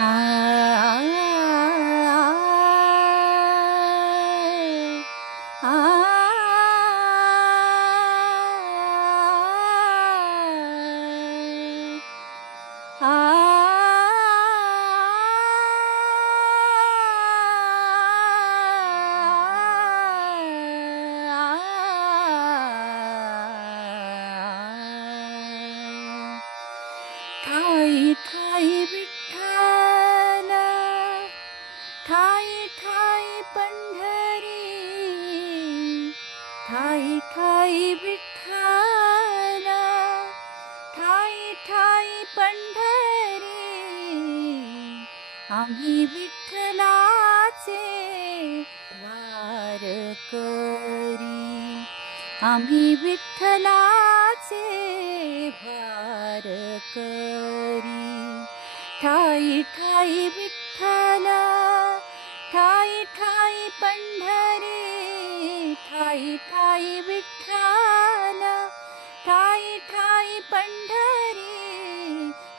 आ, आ, ठाई ठाई विठ्ठल, ठाई ठाई पंढरी, ठाई ठाई विठ्ठल, ठाई ठाई पंढरी. आम्ही विठ्ठलाचे वारकरी, आम्ही विठ्ठलाचे वारकरी. ठाई ठाई विठ्ठल, ठाई ठाई पंढरी, ठाई ठाई विठ्ठल, ठाई ठाई पंढरी.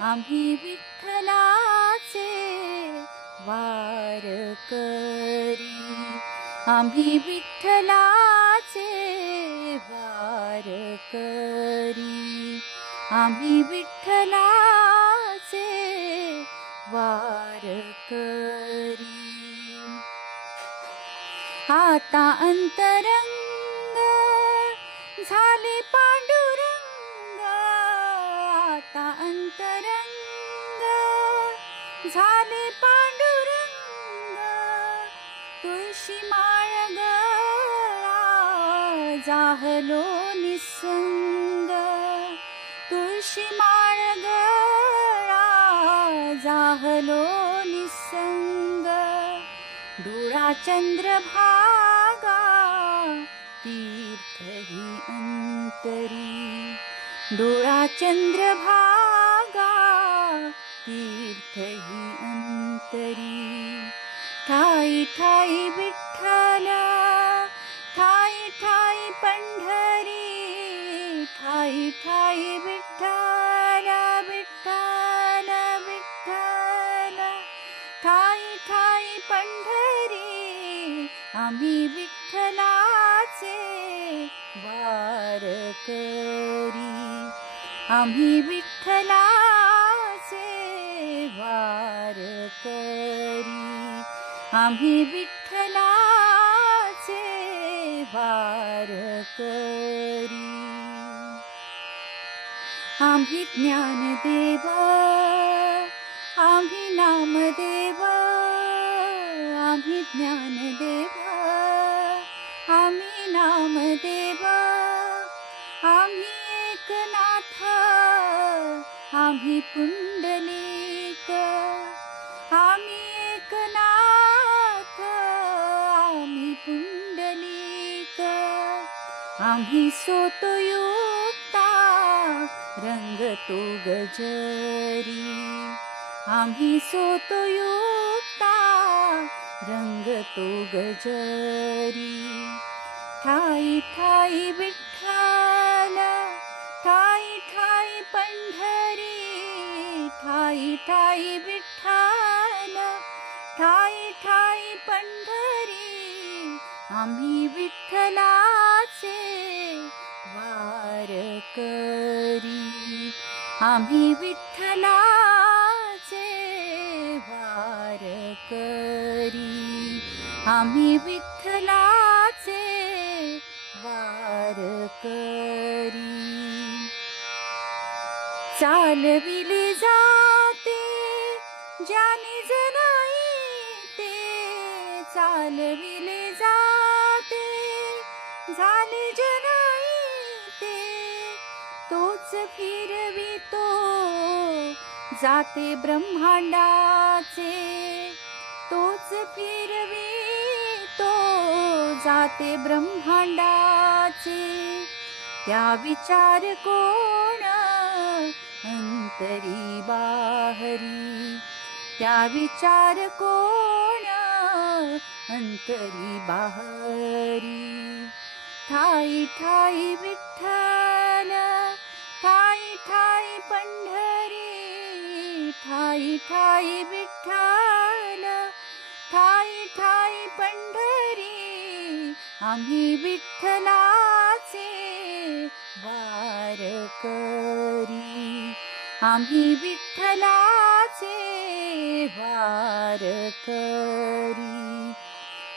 आम्ही विठ्ठलाचे वारकरी, आम्ही विठ्ठलाचे वारकरी, आम्ही विठ्ठलाचे वारकरी. आता अंतरंग झाले पांडुरंग, आता अंतरंग झाले पांडुरंग. तुळशी माळ गळा जाहलो निसंग, तुळशी माळ गळा जाहलो निसंग. डोळा चंद्रभागा तीर्थ ही अंतरी, डोळा चंद्रभागा तीर्थ ही अंतरी. ठाई ठाई विठ्ठल, ठाई ठाई पंढरी, ठाई ठाई विठ्ठल, विठ्ठल विठ्ठल, ठाई ठाई पंढरी. आम्ही विठ्ठलाचे वारकरी, आम्ही विठ्ठलाचे वारकरी, आम्ही विठ्ठलाचे वारकरी. आम्ही ज्ञानदेव, आम्ही नामदेव, आम्ही ज्ञानदेव, आम्ही नामदेव, आम्ही एकनाथ, आम्ही पुंडलिक, आम्ही एकनाथ, आम्ही पुंडलिक. आम्ही सोतयुक्ता रंगतो गजरी, आम्ही सोतयुक्ता रंगतो गजरी. ठाई ठाई विठ्ठल, ठाई ठाई पंढरी, ठाई ठाई विठ्ठल, ठाई ठाई पंढरी. आम्ही विठ्ठलाचे वारकरी, आम्ही विठ्ठलाचे वारकरी, आम्ही विठ्ठलाचे वारकरी. चालविले जाते ज्याने जनाई ते, चालविले जाते झाले जनाई ते. तोच फिरवितो जाते ब्रह्मांडाचे, तोच फिरवितो जाते ब्रह्मांडाचे. त्या विचार कोण अंतरी बाहरी, त्या विचार कोण अंतरी बाहरी. ठाई ठाई विठ्ठल, ठाई ठाई पंढरी, ठाई ठाई विठ्ठल, ठाई ठाई पंढरी, आम्ही विठ्ठलाचे वारकरी, आम्ही विठ्ठलाचे वारकरी.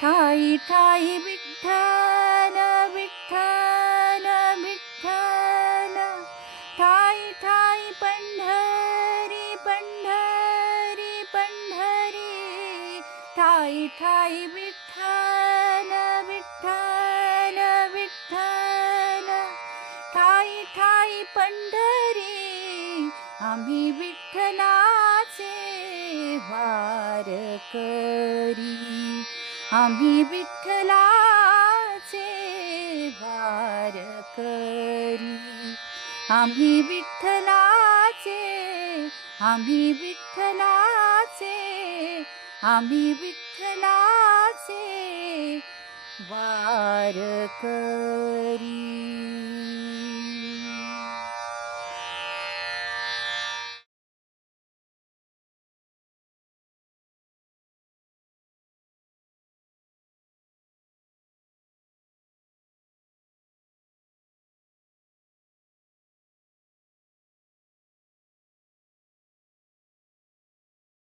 ठाई ठाई विठ्ठल विठ्ठल विठ्ठल, ठाई ठाई पंढरी पंढरी पंढरी, ठाई ठाई विठ्ठल विठ्ठल विठ्ठल, ठाई ठाई पंढरी, आम्ही विठ्ठलाचे वारकरी, आम्ही विठ्ठलाचे वारकरी, आम्ही विठ्ठलाचे, आम्ही विठ्ठलाचे, आम्ही विठ्ठलाचे वारकरी.